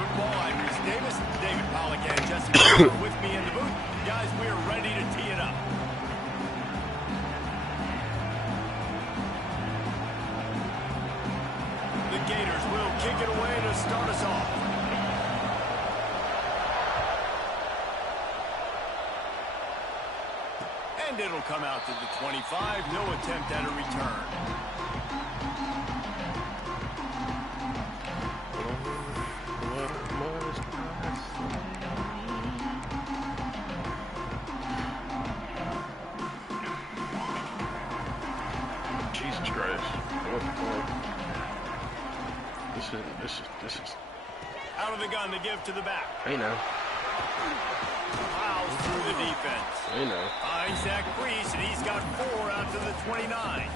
Football. I'm Reese Davis, David Pollack, and Jesse Palmer with me in the booth. Guys, we are ready to tee it up. The Gators will kick it away to start us off. And it'll come out to the 25. No attempt at a return. Jesus Christ. This is out of the gun to give to the back. I know. Plows through the defense. I know. Isaac Brees, and he's got 4 out to the 29.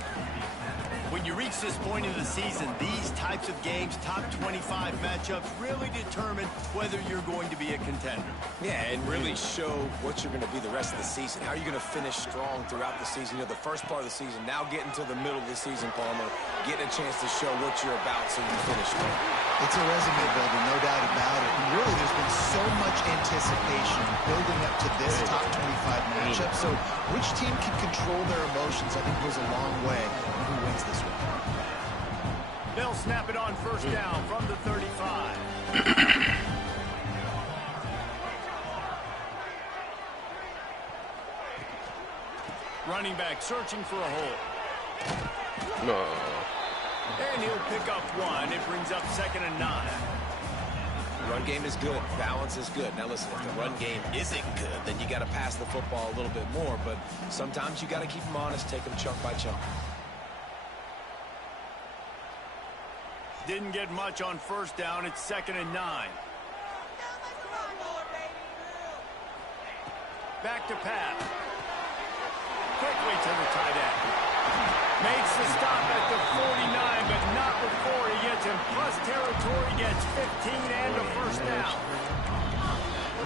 When you reach this point in the season, these types of games, top 25 matchups, really determine whether you're going to be a contender. Yeah, and really show what you're going to be the rest of the season. How are you going to finish strong throughout the season? You know, the first part of the season, now getting to the middle of the season, Palmer, getting a chance to show what you're about so you finish strong. It's a resume builder, no doubt about it. And really, there's been so much anticipation building up to this top 25 matchup. So which team can control their emotions, I think, goes a long way in who wins this one. They'll snap it on first down from the 35. Running back searching for a hole. No. And he'll pick up 1. It brings up 2nd and 9. The run game is good. Balance is good. Now, listen, if the run game isn't good, then you got to pass the football a little bit more. But sometimes you got to keep them honest, take them chunk by chunk. Didn't get much on first down. It's 2nd and 9. Back to pass. Quickly to the tight end. Makes the stop at the 49, but not before he gets in plus territory, gets 15 and a first down.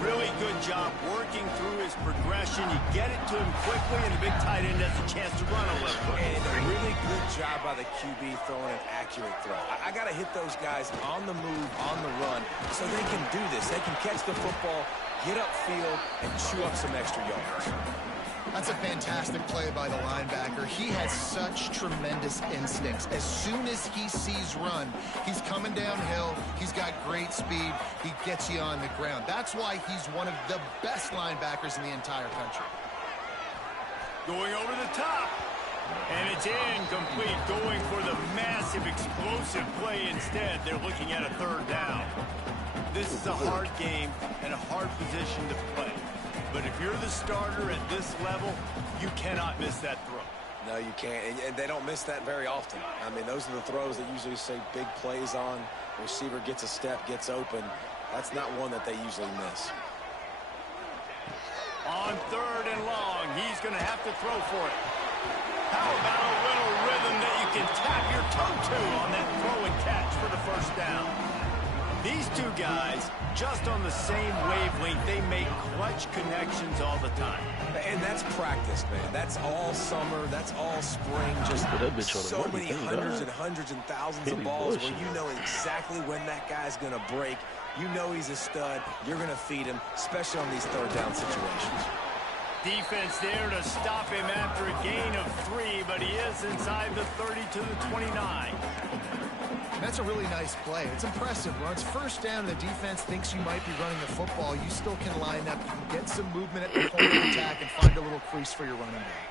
Really good job working through his progression. You get it to him quickly, and the big tight end has a chance to run a little bit. And a really good job by the QB throwing an accurate throw. I got to hit those guys on the move, on the run, so they can do this. They can catch the football, get upfield, and chew up some extra yards. That's a fantastic play by the linebacker. He has such tremendous instincts. As soon as he sees run, he's coming downhill. He's got great speed. He gets you on the ground. That's why he's one of the best linebackers in the entire country. Going over the top. And it's incomplete. Going for the massive explosive play instead. They're looking at a 3rd down. This is a hard game and a hard position to play. But if you're the starter at this level, you cannot miss that throw. No, you can't. And they don't miss that very often. I mean, those are the throws that usually say big plays on. The receiver gets a step, gets open. That's not one that they usually miss. On 3rd and long, he's going to have to throw for it. How about a little rhythm that you can tap your toe to on that throw and catch for the first down? These two guys, just on the same wavelength, they make clutch connections all the time. And that's practice, man. That's all summer. That's all spring. Just so many hundreds and hundreds and thousands of balls where you know exactly when that guy's going to break. You know he's a stud. You're going to feed him, especially on these 3rd down situations. Defense there to stop him after a gain of 3, but he is inside the 30 to the 29. That's a really nice play. It's impressive. When it's first down and the defense thinks you might be running the football, you still can line up. You can get some movement at the point of attack and find a little crease for your running back.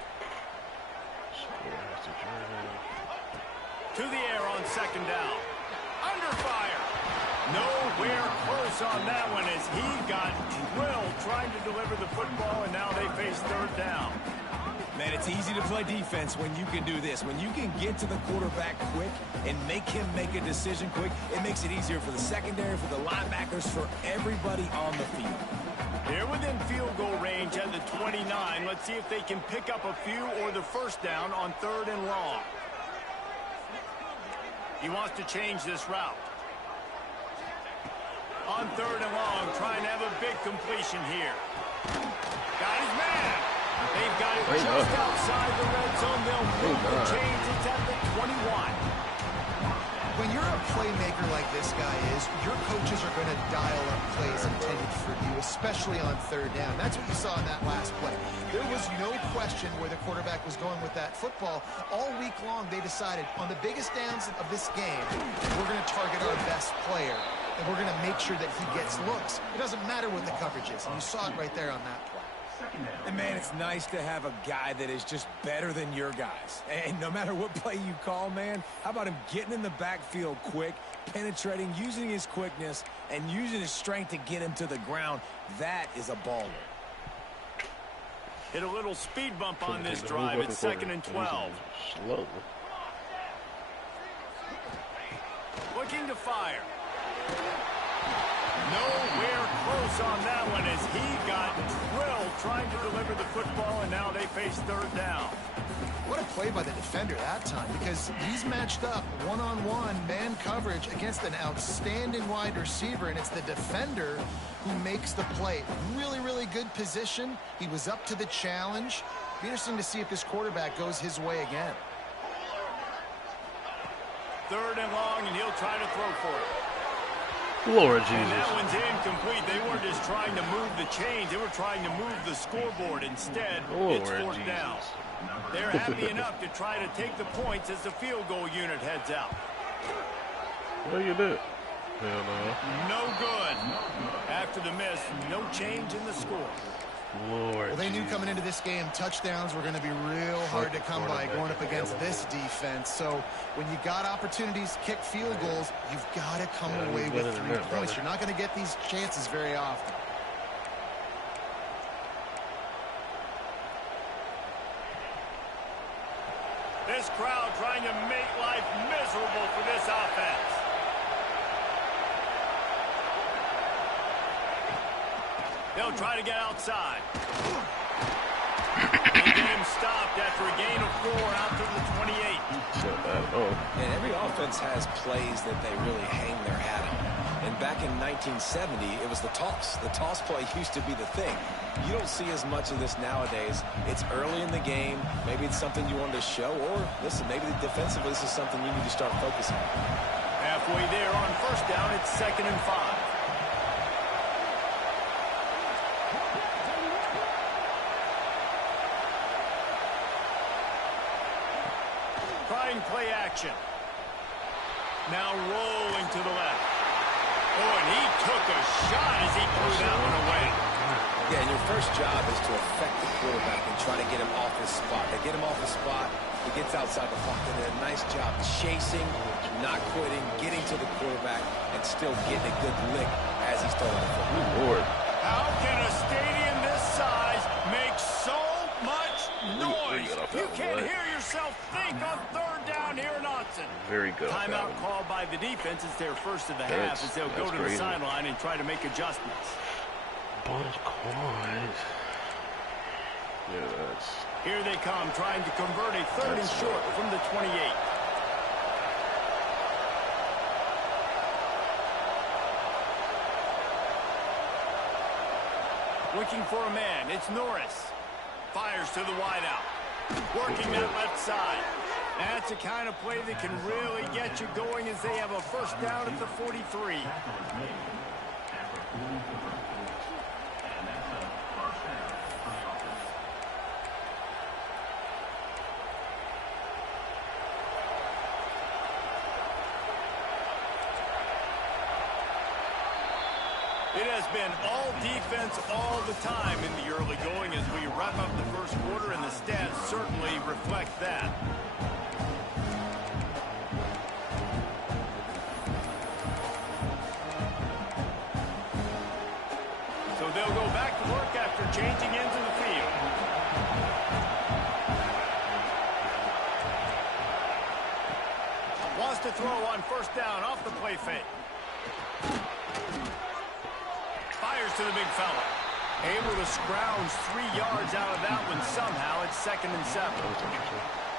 To the air on 2nd down. Under fire. Nowhere close on that one as he got drilled trying to deliver the football, and now they face 3rd down. Man, it's easy to play defense when you can do this. When you can get to the quarterback quick and make him make a decision quick, it makes it easier for the secondary, for the linebackers, for everybody on the field. They're within field goal range at the 29. Let's see if they can pick up a few or the first down on 3rd and long. He wants to change this route. On 3rd and long, trying to have a big completion here. Got his man. They've got it just outside the red zone. They'll move the chains. It's at the 21. When you're a playmaker like this guy is, your coaches are going to dial up plays intended for you, especially on third down. That's what you saw in that last play. There was no question where the quarterback was going with that football. All week long, they decided on the biggest downs of this game, we're going to target our best player, and we're going to make sure that he gets looks. It doesn't matter what the coverage is, and you saw it right there on that play. And, man, it's nice to have a guy that is just better than your guys. And no matter what play you call, man, how about him getting in the backfield quick, penetrating, using his quickness, and using his strength to get him to the ground? That is a baller. Hit a little speed bump on this drive. It's 2nd and 12. Slow. Looking to fire. Nowhere close on that one as he got drilled trying to deliver the football, and now they face third down. What a play by the defender that time, because he's matched up one-on-one man coverage against an outstanding wide receiver, and it's the defender who makes the play. Really, really good position. He was up to the challenge. Be interesting to see if this quarterback goes his way again. 3rd and long, and he'll try to throw for it. Lord Jesus. And that one's incomplete. They weren't just trying to move the chains. They were trying to move the scoreboard. Instead, it's 4th down. They're happy enough to try to take the points as the field goal unit heads out. What do you do? Hell no. No good. After the miss, no change in the score. Lord. Well, they knew coming into this game, touchdowns were going to be real hard to come by going up against this defense. So when you got opportunities to kick field goals, you've got to come away with 3 points. You're not going to get these chances very often. This crowd trying to make life miserable for this offense. They'll try to get outside. The game stopped after a gain of 4 out to the 28. So bad. Oh. And every offense has plays that they really hang their hat on. And back in 1970, it was the toss. The toss play used to be the thing. You don't see as much of this nowadays. It's early in the game. Maybe it's something you wanted to show. Or, listen, maybe defensively this is something you need to start focusing on. Halfway there on 1st down, it's 2nd and 5. Trying play action. Now rolling to the left. Oh, and he took a shot as he threw that one away. Yeah, and your first job is to affect the quarterback and try to get him off his spot. They get him off his spot, he gets outside the pocket, and a nice job chasing, not quitting, getting to the quarterback, and still getting a good lick as he's throwing the football. Lord. How can a stadium this size make so much noise? You can't hear yourself think on 3rd down here in Autzen. Very good. Timeout called by the defense. It's their first of the half as they'll go to the sideline and try to make adjustments. Bunch quiet. Yeah, that's... Here they come, trying to convert a 3rd and short from the 28. Looking for a man. It's Norris. Fires to the wideout. Working that left side. That's the kind of play that can really get you going as they have a 1st down at the 43. It has been all defense all the time in the early going as we wrap up the 1st quarter, and the stats certainly reflect that. So they'll go back to work after changing into the field. Wants to throw on 1st down off the play fake. Fires to the big fella. Able to scrounge 3 yards out of that one somehow. It's 2nd and 7.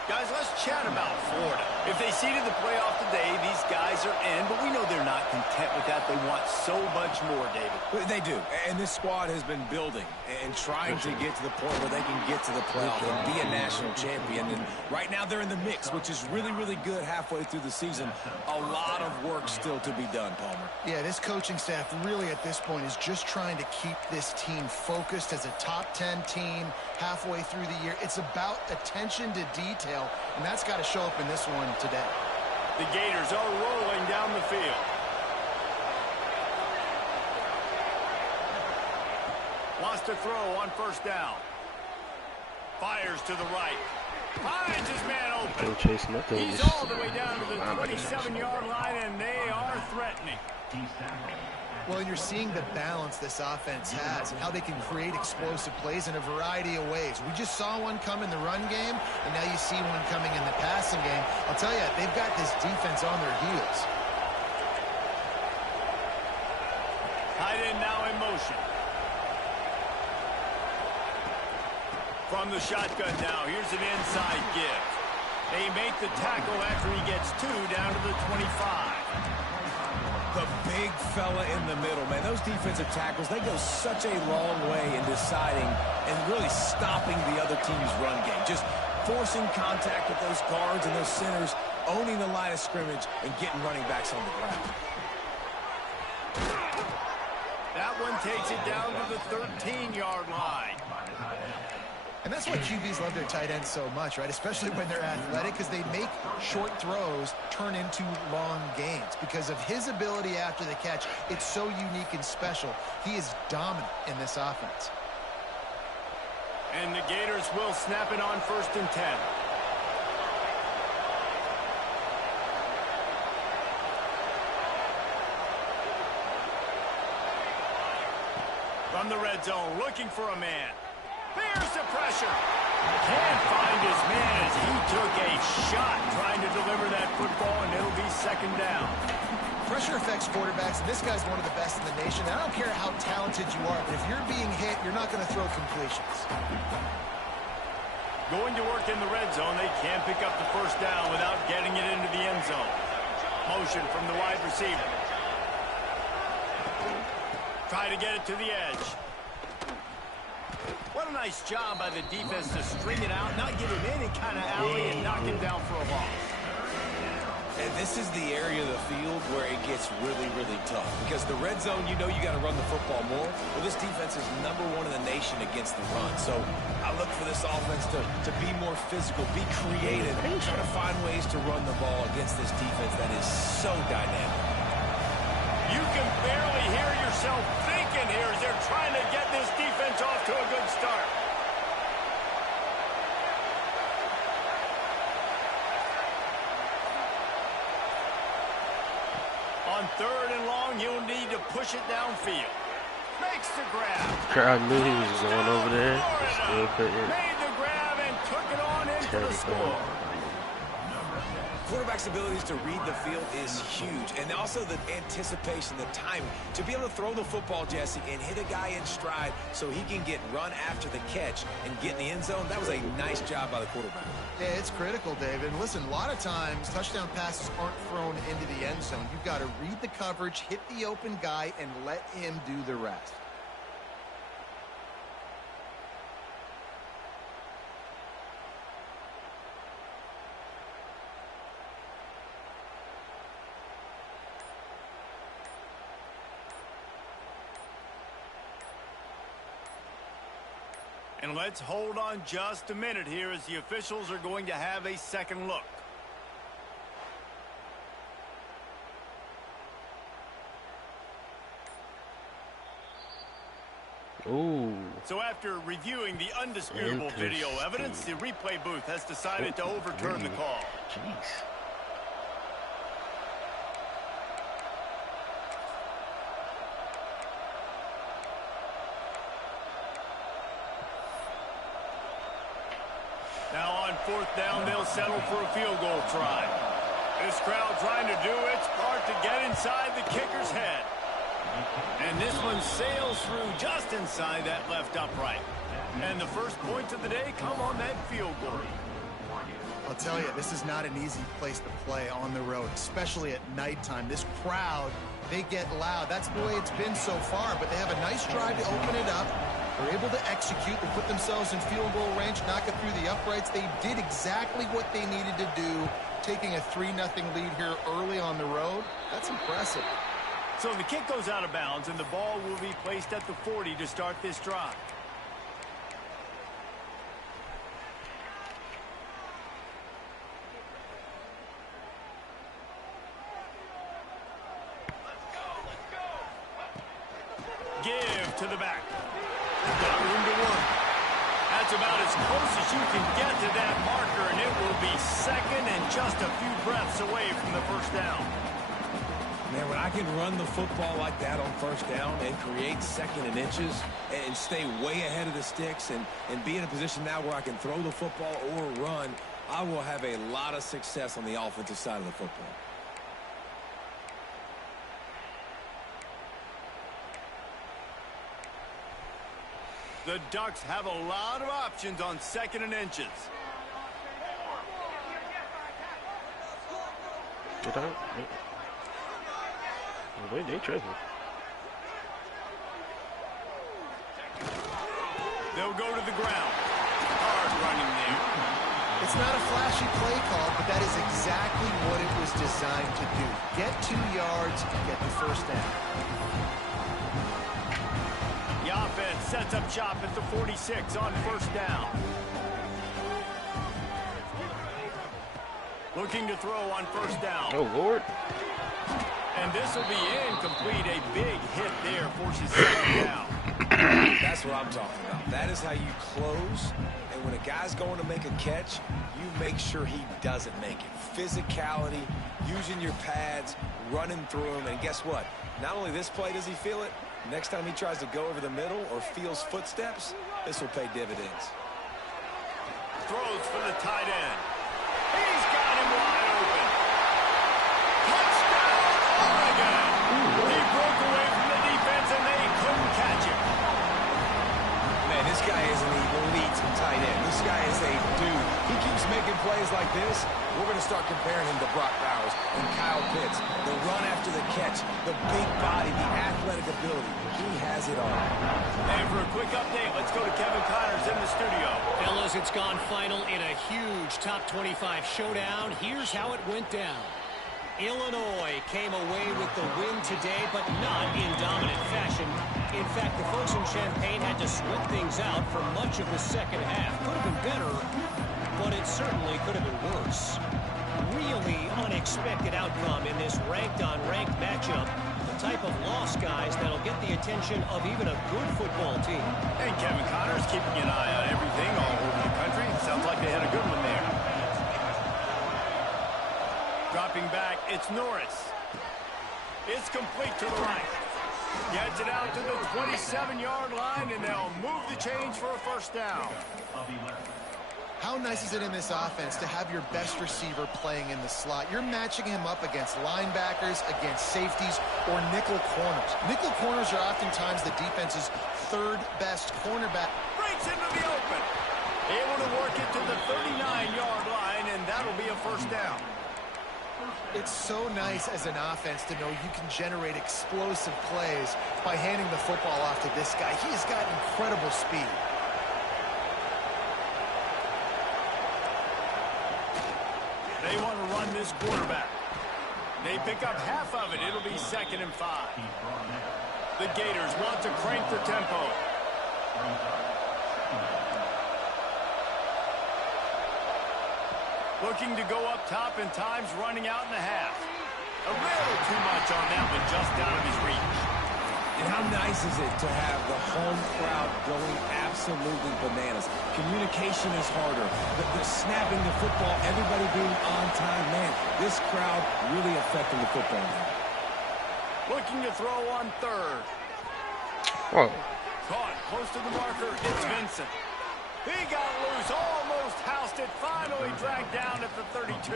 Guys, let's chat about Florida. If they seeded the playoff today, these guys are in, but we know they're not contending. content with that. They want so much more, David. They do. And this squad has been building and trying to get to the point where they can get to the playoff and be a national champion. And right now they're in the mix, which is really, really good halfway through the season. A lot of work still to be done, Palmer. Yeah, this coaching staff really at this point is just trying to keep this team focused as a top 10 team halfway through the year. It's about attention to detail, and that's got to show up in this one today. The Gators are rolling down the field. Wants to throw on first down. Fires to the right. Finds his man open. He's all the way down to the 27-yard line, and they are threatening. Well, and you're seeing the balance this offense has and how they can create explosive plays in a variety of ways. We just saw one come in the run game, and now you see one coming in the passing game. I'll tell you, they've got this defense on their heels. Tight end now in motion. From the shotgun now, here's an inside give. They make the tackle after he gets 2 down to the 25. The big fella in the middle, man. Those defensive tackles, they go such a long way in deciding and really stopping the other team's run game. Just forcing contact with those guards and those centers, owning the line of scrimmage, and getting running backs on the ground. That one takes it down to the 13-yard line. And that's why QBs love their tight ends so much, right? Especially when they're athletic, because they make short throws turn into long gains. Because of his ability after the catch, it's so unique and special. He is dominant in this offense. And the Gators will snap it on 1st and 10. From the red zone, looking for a man. There's the pressure. Can't find his man as he took a shot trying to deliver that football, and it'll be 2nd down. Pressure affects quarterbacks, and this guy's one of the best in the nation. I don't care how talented you are, but if you're being hit, you're not going to throw completions. Going to work in the red zone, they can't pick up the 1st down without getting it into the end zone. Motion from the wide receiver. Try to get it to the edge. What a nice job by the defense to string it out, not give him any kind of alley, and knock him down for a loss. And this is the area of the field where it gets really, really tough. Because the red zone, you know you got to run the football more. Well, this defense is #1 in the nation against the run. So I look for this offense to be more physical, be creative, and try to find ways to run the ball against this defense that is so dynamic. You can barely hear yourself thinking here as they're trying to get this defense off to a good start. On 3rd and long, you'll need to push it downfield. Makes the grab. I knew he was going over there. Still made the grab and took it on into the score. Quarterback's abilities to read the field is huge, and also the anticipation, the timing. To be able to throw the football, Jesse, and hit a guy in stride so he can get run after the catch and get in the end zone, that was a nice job by the quarterback. Yeah, it's critical, David. Listen, a lot of times touchdown passes aren't thrown into the end zone. You've got to read the coverage, hit the open guy, and let him do the rest. And let's hold on just a minute here as the officials are going to have a second look. Ooh. So after reviewing the undisputable video evidence, the replay booth has decided to overturn the call. Jeez. Now on 4th down, they'll settle for a field goal try. This crowd trying to do its part to get inside the kicker's head. And this one sails through just inside that left upright. And the first points of the day come on that field goal. I'll tell you, this is not an easy place to play on the road, especially at nighttime. This crowd, they get loud. That's the way it's been so far, but they have a nice drive to open it up. They're able to execute. They put themselves in field goal range, knock it through the uprights. They did exactly what they needed to do, taking a 3-0 lead here early on the road. That's impressive. So the kick goes out of bounds, and the ball will be placed at the 40 to start this drive. Give to the back. Got room to work. That's about as close as you can get to that marker, and it will be second and just a few breaths away from the first down. Man, when I can run the football like that on first down and create second and inches and stay way ahead of the sticks and be in a position now where I can throw the football or run, I will have a lot of success on the offensive side of the football. The Ducks have a lot of options on second and inches. Get out. Wait, they tripping. They'll go to the ground. Hard running there. It's not a flashy play call, but that is exactly what it was designed to do. Get 2 yards and get the first down. The offense sets up shop at the 46 on first down. Looking to throw on first down. Oh, Lord. And this will be incomplete. A big hit there forces second down. That's what I'm talking about. That is how you close. And when a guy's going to make a catch, you make sure he doesn't make it. Physicality, using your pads, running through them. And guess what? Not only this play does he feel it, next time he tries to go over the middle or feels footsteps, this will pay dividends. Throws for the tight end. He's got him wide open. Touchdown, Oregon. He broke away from the defense, and they couldn't catch him. Man, this guy is an elite tight end. This guy is a dude. He keeps making plays like this. We're going to start comparing him to Brock Bowers and Kyle Pitts. The run after the catch, the big body, the athletic ability. He has it all. And for a quick update, let's go to Kevin Connors in the studio. Fellas, it's gone final in a huge top 25 showdown. Here's how it went down. Illinois came away with the win today, but not in dominant fashion. In fact, the folks in Champaign had to sweat things out for much of the second half. Could have been better, but it certainly could have been worse. Really unexpected outcome in this ranked-on-ranked matchup. The type of loss, guys, that'll get the attention of even a good football team. And Kevin Connors keeping an eye on everything all over the country. Sounds like they had a good one there. Dropping back, it's Norris. It's complete to the right. Gets it out to the 27-yard line, and they'll move the change for a first down. How nice is it in this offense to have your best receiver playing in the slot? You're matching him up against linebackers, against safeties, or nickel corners. Nickel corners are oftentimes the defense's third best cornerback. Breaks into the open. Able to work it to the 39-yard line, and that'll be a first down. It's so nice as an offense to know you can generate explosive plays by handing the football off to this guy. He has got incredible speed. They want to run this quarterback. They pick up half of it. It'll be 2nd and 5. The Gators want to crank the tempo. Looking to go up top, and time's running out in the half. A little too much on that one, just out of his reach. And how nice is it to have the home crowd going absolutely bananas? Communication is harder. The snapping the football, everybody being on time. Man, this crowd really affecting the football game. Looking to throw on 3rd. Whoa. Caught close to the marker. It's Vincent. He got loose, almost housed it, finally dragged down at the 32.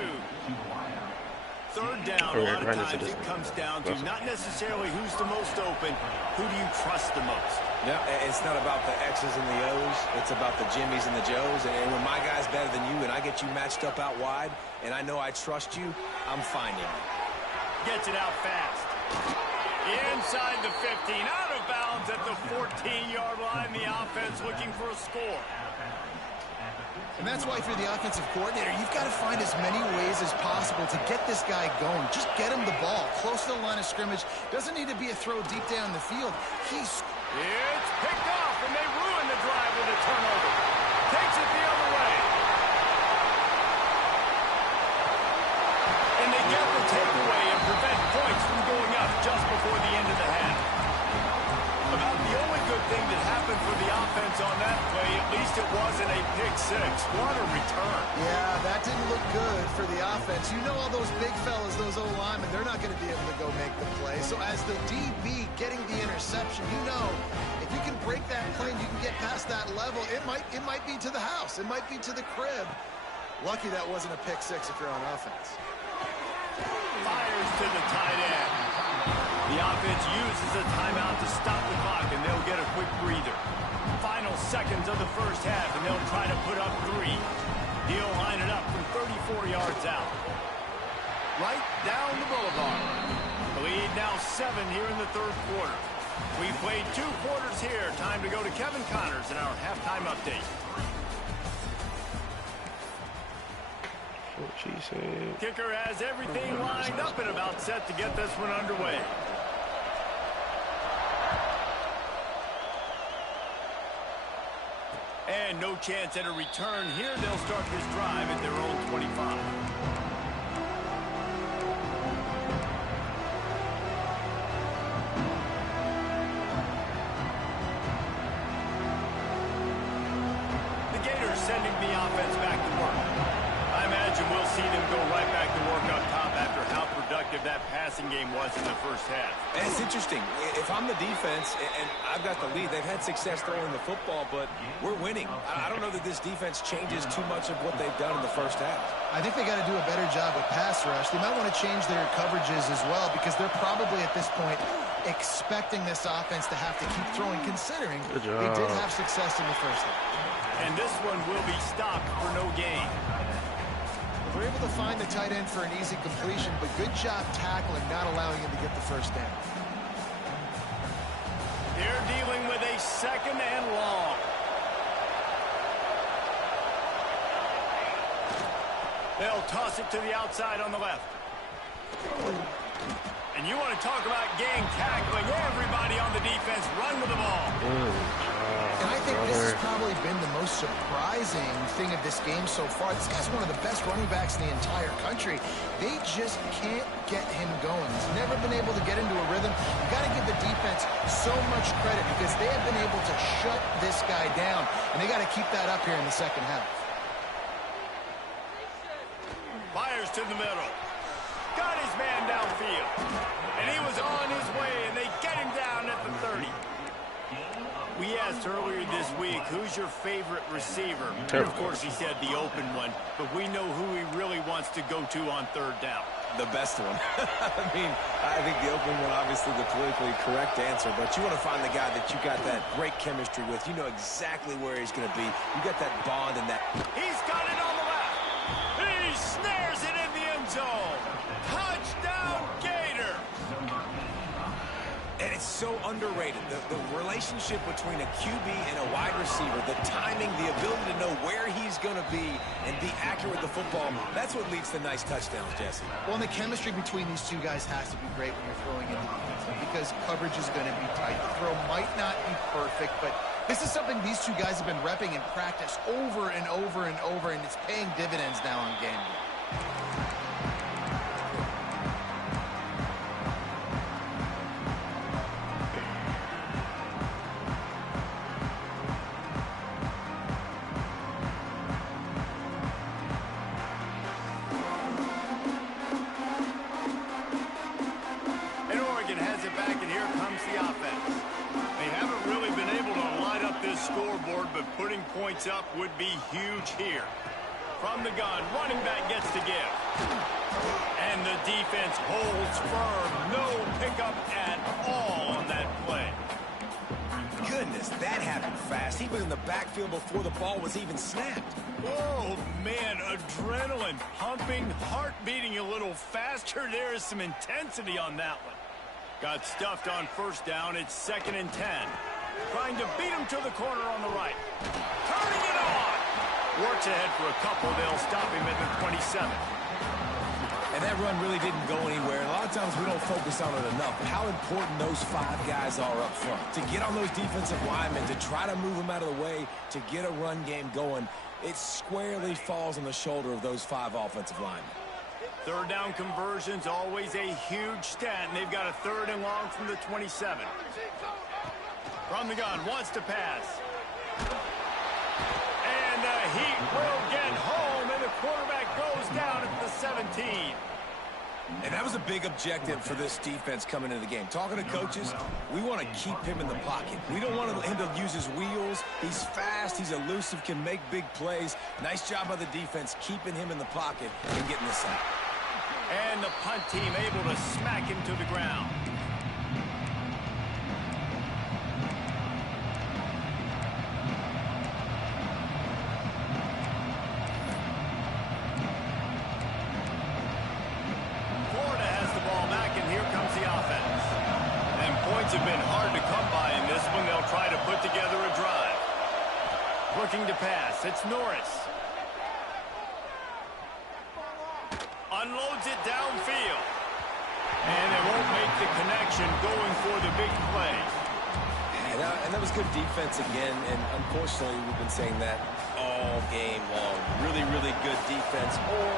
Third down, a lot of times it comes down to not necessarily who's the most open, who do you trust the most? Yeah, it's not about the X's and the O's. It's about the Jimmies and the Joes. And when my guy's better than you and I get you matched up out wide and I know I trust you, I'm finding you. Gets it out fast. Inside the 15, out of bounds at the 14-yard line. The offense looking for a score. And that's why if you're the offensive coordinator, you've got to find as many ways as possible to get this guy going. Just get him the ball close to the line of scrimmage. Doesn't need to be a throw deep down the field. It's picked off, and they ruin the drive with a turnover. Takes it the other way. And they get the takeaway and prevent points from going up just before the end of the half. About the only good thing that happened for the offense on that play, at least it wasn't a pick six. What a return. Yeah, that didn't look good for the offense. You know all those big fellas, those O-linemen, they're not going to be able to go make the play. So as the DB getting the interception, you know, if you can break that plane, you can get past that level, it might be to the house. It might be to the crib. Lucky that wasn't a pick six if you're on offense. Fires to the tight end. The offense uses a timeout to stop the clock, and they'll get a quick breather. Final seconds of the first half, and they'll try to put up 3. He'll line it up from 34 yards out. Right down the boulevard. The lead now 7 here in the third quarter. We played 2 quarters here. Time to go to Kevin Connors in our halftime update. What she said. Kicker has everything lined up and about set to get this one underway. And no chance at a return here. They'll start this drive at their own 25. The Gators sending the offense back to work. I imagine we'll see them go right back to work up top after how productive that passing game was in the first half. And it's interesting. If I'm the defense and I've got the lead, they've had success throwing the football, but we're winning. I don't know that this defense changes too much of what they've done in the first half. I think they got to do a better job with pass rush. They might want to change their coverages as well because they're probably at this point expecting this offense to have to keep throwing, considering they did have success in the first half. And this one will be stopped for no gain. We're able to find the tight end for an easy completion, but good job tackling, not allowing him to get the first down. They're dealing with a second and long. They'll toss it to the outside on the left. And you want to talk about gang tackling. Everybody on the defense run with the ball. And I think this has probably been the most surprising thing of this game so far. This guy's one of the best running backs in the entire country. They just can't get him going. He's never been able to get into a rhythm. You've got to give the defense so much credit because they have been able to shut this guy down. And they got to keep that up here in the second half. Fires to the middle. Got his man downfield. And he was on his way, and they get him down at the 30. We asked earlier this week, who's your favorite receiver? And of course, he said the open one, but we know who he really wants to go to on third down. The best one. I mean, I think the open one, obviously the politically correct answer, but you want to find the guy that you got that great chemistry with. You know exactly where he's going to be. You got that bond and that. He's got it on the left. He snares it in the end zone. Touchdown, Gator. And it's so underrated. The relationship between a QB and a wide receiver, the timing, the ability to know where he's going to be and be accurate with the football, that's what leads to nice touchdowns, Jesse. Well, and the chemistry between these two guys has to be great when you're throwing into defense because coverage is going to be tight. The throw might not be perfect, but this is something these two guys have been repping in practice over and over and over, and it's paying dividends now on game day. Scoreboard, but putting points up would be huge here. From the gun, running back gets to give. And the defense holds firm. No pickup at all on that play. Goodness, that happened fast. He was in the backfield before the ball was even snapped. Oh, man, adrenaline pumping, heart beating a little faster. There is some intensity on that one. Got stuffed on first down. It's 2nd and 10. Trying to beat him to the corner on the right. Turning it on. Works ahead for a couple. They'll stop him at the 27. And that run really didn't go anywhere. And a lot of times we don't focus on it enough. But how important those 5 guys are up front. To get on those defensive linemen, to try to move them out of the way, to get a run game going, it squarely falls on the shoulder of those 5 offensive linemen. Third down conversion's always a huge stat, and they've got a 3rd and long from the 27. From the gun, wants to pass. And the Heat will get home, and the quarterback goes down at the 17. And that was a big objective for this defense coming into the game. Talking to coaches, we want to keep him in the pocket. We don't want him to use his wheels. He's fast, he's elusive, can make big plays. Nice job by the defense keeping him in the pocket and getting the sack. And the punt team able to smack him to the ground. Florida has the ball back, and here comes the offense. And points have been hard to come by in this one. They'll try to put together a drive. Looking to pass. It's Norris. Unloads it downfield. And they won't make the connection going for the big play. And that was good defense again. And unfortunately, we've been saying that all game long. Really, really good defense. Or,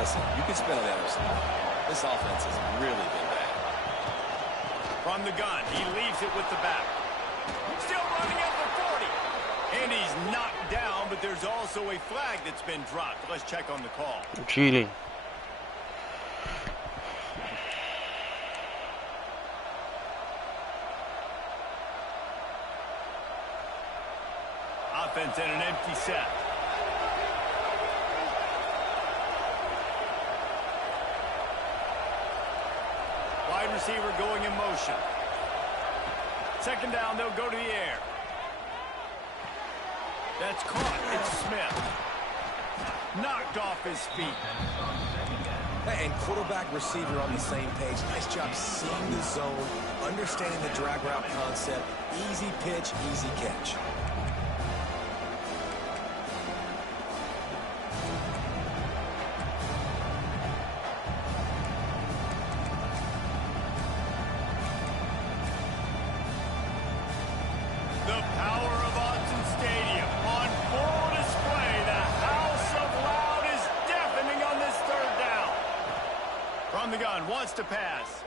listen, you can spin on the other side. This offense has really been bad. From the gun, he leaves it with the back. Still running at the 40. And he's knocked down, but there's also a flag that's been dropped. Let's check on the call. Cheating. Offense and an empty set. Wide receiver going in motion. 2nd down, they'll go to the air. That's caught. It's Smith. Knocked off his feet. And quarterback, receiver on the same page. Nice job seeing the zone, understanding the drag route concept. Easy pitch, easy catch. The power of Autzen Stadium on full display. The house of loud is deafening on this 3rd down. From the gun, wants to pass.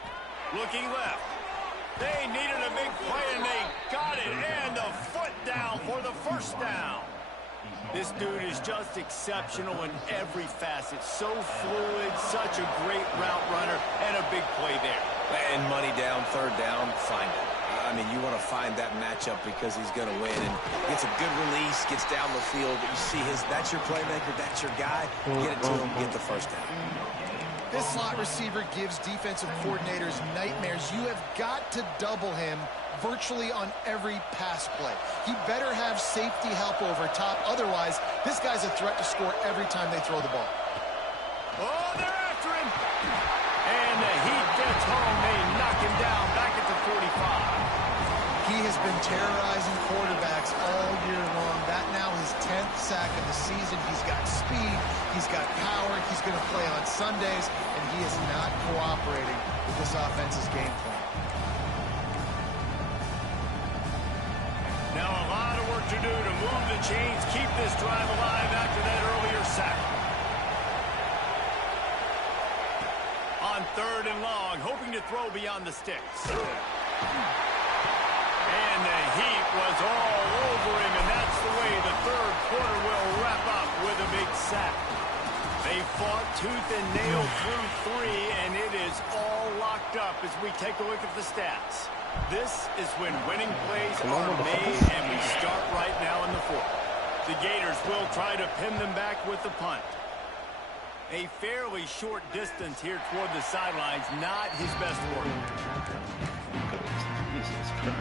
Looking left. They needed a big play, and they got it. And the foot down for the 1st down. This dude is just exceptional in every facet. So fluid, such a great route runner, and a big play there. And money down, 3rd down, find it. I mean, you want to find that matchup because he's going to win. And gets a good release, gets down the field. You see that's your playmaker, that's your guy. Get it to him, get the 1st down. This slot receiver gives defensive coordinators nightmares. You have got to double him virtually on every pass play. He better have safety help over top. Otherwise, this guy's a threat to score every time they throw the ball. Oh, they're after him. And the Heat gets home. They knock him down back at the 45. He has been terrorizing quarterbacks all year long. That now his 10th sack of the season. He's got speed. He's got power. He's going to play on Sundays, and he is not cooperating with this offense's game plan. Now a lot of work to do to move the chains, keep this drive alive after that earlier sack. On 3rd and long, hoping to throw beyond the sticks. And the Heat was all over him, and that's the way the 3rd quarter will wrap up with a big sack. They fought tooth and nail through 3, and it is all locked up as we take a look at the stats. This is when winning plays are made, and we start right now in the 4th. The Gators will try to pin them back with the punt. A fairly short distance here toward the sidelines, not his best work. Jesus Christ.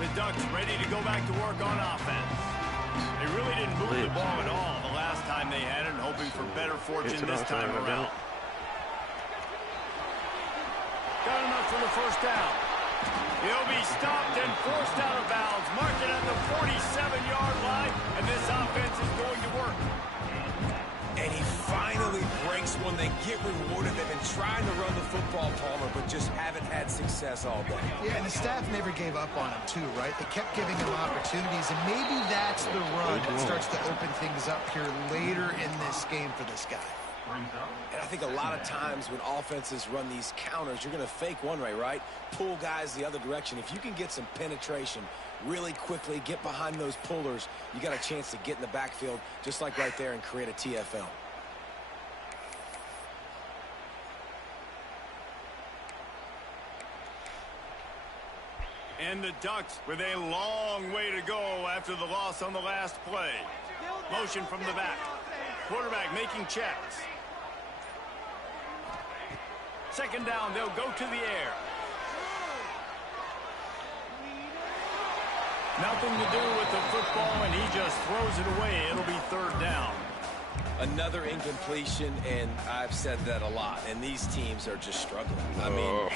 The Ducks ready to go back to work on offense. They really didn't move the ball at all the last time they had it, hoping for better fortune this time around. Got enough for the first down. He'll be stopped and forced out of bounds, marking at the 47-yard line, and this offense is going to work. And he finally breaks one. They get rewarded. They've been trying to run the football, Palmer, but just haven't had success all day. Yeah, and the staff never gave up on him, too, right? They kept giving him opportunities, and maybe that's the run that starts to open things up here later in this game for this guy. And I think a lot of times when offenses run these counters, you're going to fake one way, right? Pull guys the other direction. If you can get some penetration really quickly, get behind those pullers, you got a chance to get in the backfield, just like right there, and create a TFL. And the Ducks with a long way to go after the loss on the last play. Motion from the back. Quarterback making checks. Second down, they'll go to the air. Nothing to do with the football, and he just throws it away. It'll be third down. Another incompletion, and I've said that a lot, and these teams are just struggling. I mean,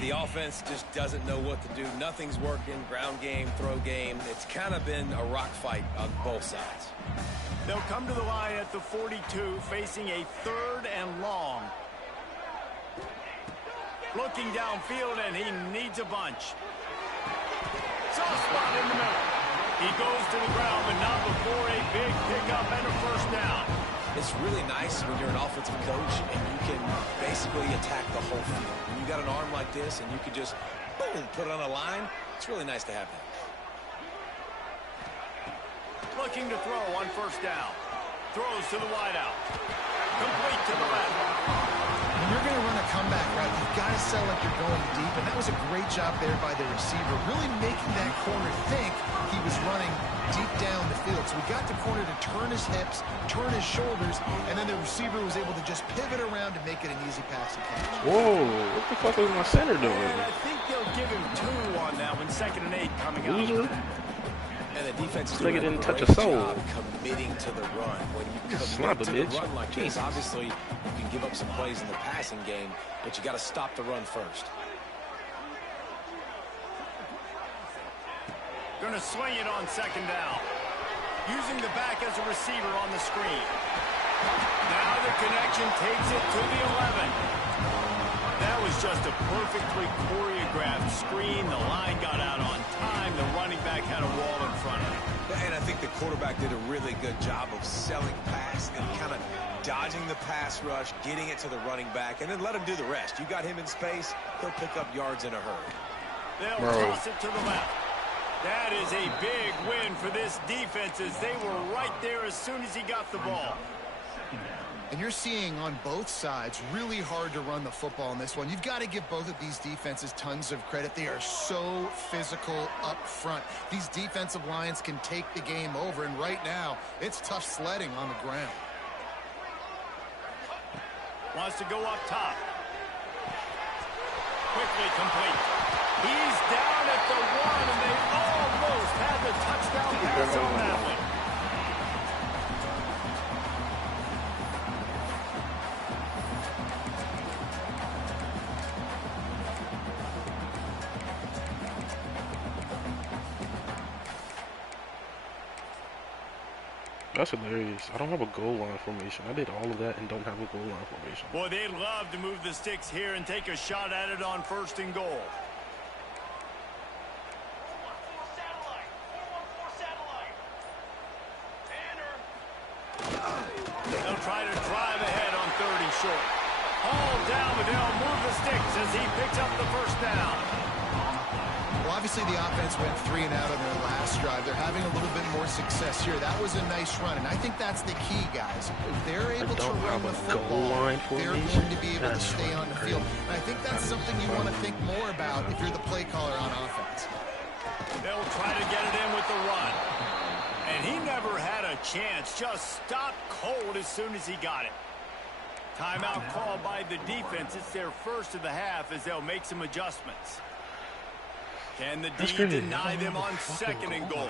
the offense just doesn't know what to do. Nothing's working. Ground game, throw game. It's kind of been a rock fight on both sides. They'll come to the line at the 42, facing a third and long. Looking downfield, and he needs a bunch. Soft spot in the middle. He goes to the ground, but not before a big pickup and a first down. It's really nice when you're an offensive coach and you can basically attack the whole field. When you got an arm like this and you can just, boom, put it on a line, it's really nice to have that. Looking to throw on first down. Throws to the wideout. Complete to the left. When you're going to run a comeback route, you've got to sell like you're going deep, and that was a great job there by the receiver, really making that corner think he was running deep down the field. So we got the corner to turn his hips, turn his shoulders, and then the receiver was able to just pivot around to make it an easy passing catch. Whoa, what the fuck was my center doing? And I think they'll give him 2 on that one. 2nd and 8 coming up. Loser? And the defense is Nigga doing a didn't touch great a soul. job committing to the run. When you commit to the run like this, obviously you can give up some plays in the passing game, but you got to stop the run first. Going to swing it on 2nd down. Using the back as a receiver on the screen. Now the connection takes it to the 11. That was just a perfectly choreographed screen. The line got out on time. The running back had a wall in front of him. And I think the quarterback did a really good job of selling pass and kind of dodging the pass rush, getting it to the running back, and then let him do the rest. You got him in space, he'll pick up yards in a hurry. They'll toss it to the left. That is a big win for this defense as they were right there as soon as he got the ball. And you're seeing on both sides really hard to run the football in this one. You've got to give both of these defenses tons of credit. They are so physical up front. These defensive lines can take the game over, and right now it's tough sledding on the ground. Wants to go up top. Quickly complete. He's down at the 1, and they almost had the touchdown pass on that one. That's hilarious. I don't have a goal line formation. I did all of that and don't have a goal line formation. Boy, they'd love to move the sticks here and take a shot at it on 1st and goal. They'll try to drive ahead on 3rd and short. All down, but they'll move the sticks as he picks up the first down. Well, obviously the offense went 3 and out on their last drive. They're having a little bit more success here. That was a nice run, and I think that's the key, guys. If they're able to run the football, they're going to be able to stay on the field. And I think that's something you want to think more about if you're the play caller on offense. They'll try to get it in with the run. And he never had a chance. Just stopped cold as soon as he got it. Timeout called by the defense. It's their first of the half as they'll make some adjustments. Can the D deny them on 2nd and goal?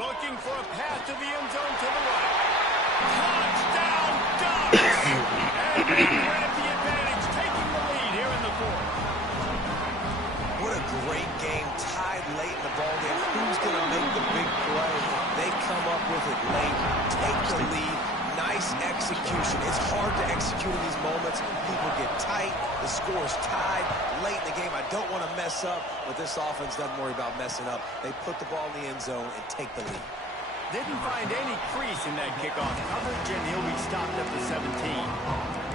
Looking for a pass to the end zone to the right. Touchdown, Ducks! And they grab the advantage, taking the lead here in the 4th. What a great game, tied late in the ball game. Who's going to make the big play? They come up with it late, take the lead. Nice execution. It's hard to execute in these moments. People get tight. The score is tied late in the game. I don't want to mess up, but this offense doesn't worry about messing up. They put the ball in the end zone and take the lead. Didn't find any crease in that kickoff coverage, and he'll be stopped at the 17.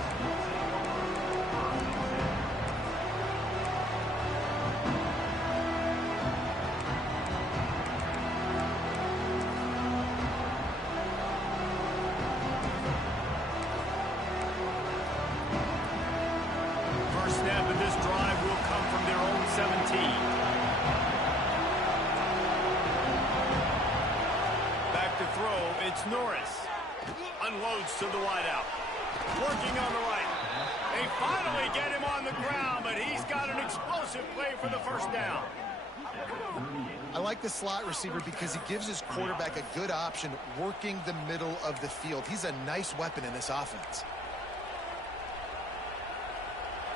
Snap of this drive will come from their own 17. Back to throw, it's Norris. Unloads to the wideout. Working on the right. They finally get him on the ground, but he's got an explosive play for the first down. I like the slot receiver because he gives his quarterback a good option working the middle of the field. He's a nice weapon in this offense.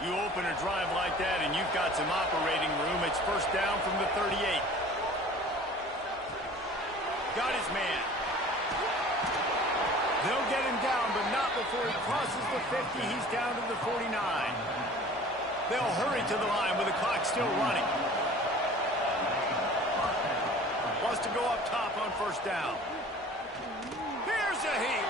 You open a drive like that and you've got some operating room. It's first down from the 38. Got his man. They'll get him down, but not before he crosses the 50. He's down to the 49. They'll hurry to the line with the clock still running. Wants to go up top on first down. Here's a heap.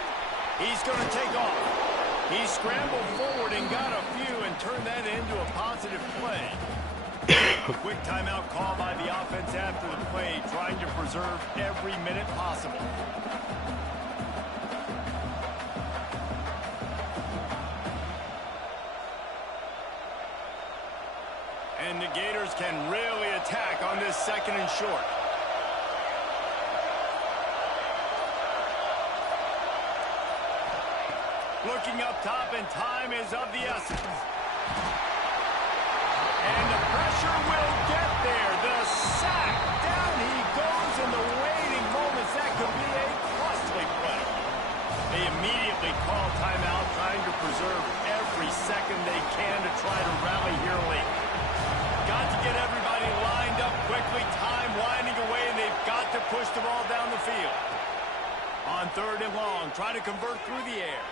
He's going to take off. He scrambled forward and got a few and turned that into a positive play. Quick timeout call by the offense after the play, trying to preserve every minute possible. And the Gators can really attack on this 2nd and short. Looking up top, and time is of the essence. And the pressure will get there. The sack. Down he goes in the waiting moments. That could be a costly play. They immediately call timeout, trying to preserve every second they can to try to rally here late. Got to get everybody lined up quickly. Time winding away, and they've got to push the ball down the field. On 3rd and long, try to convert through the air.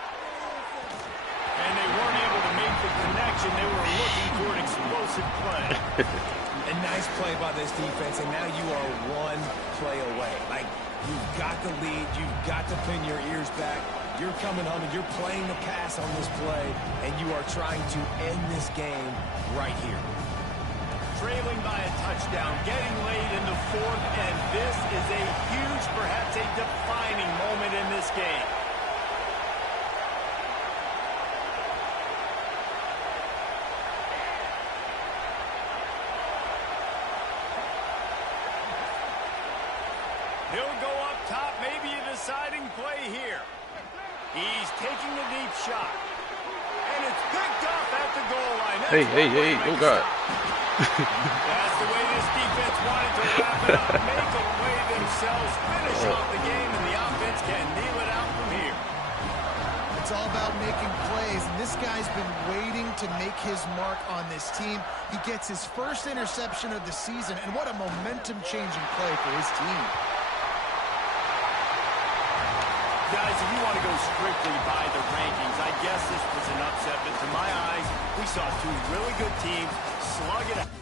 And they weren't able to make the connection. They were looking for an explosive play. A nice play by this defense, and now you are one play away. Like, you've got the lead. You've got to pin your ears back. You're coming home, and you're playing the pass on this play, and you are trying to end this game right here. Trailing by a touchdown, getting late in the 4th, and this is a huge, perhaps a defining moment in this game. He'll go up top, maybe a deciding play here. He's taking a deep shot. And it's picked up at the goal line. Hey, oh God. That's the way this defense wanted to wrap it up. Make a play themselves, finish off the game, and the offense can kneel it out from here. It's all about making plays, and this guy's been waiting to make his mark on this team. He gets his first interception of the season, and what a momentum-changing play for his team. Guys, if you want to go strictly by the rankings, I guess this was an upset, but to my eyes, we saw two really good teams slug it out.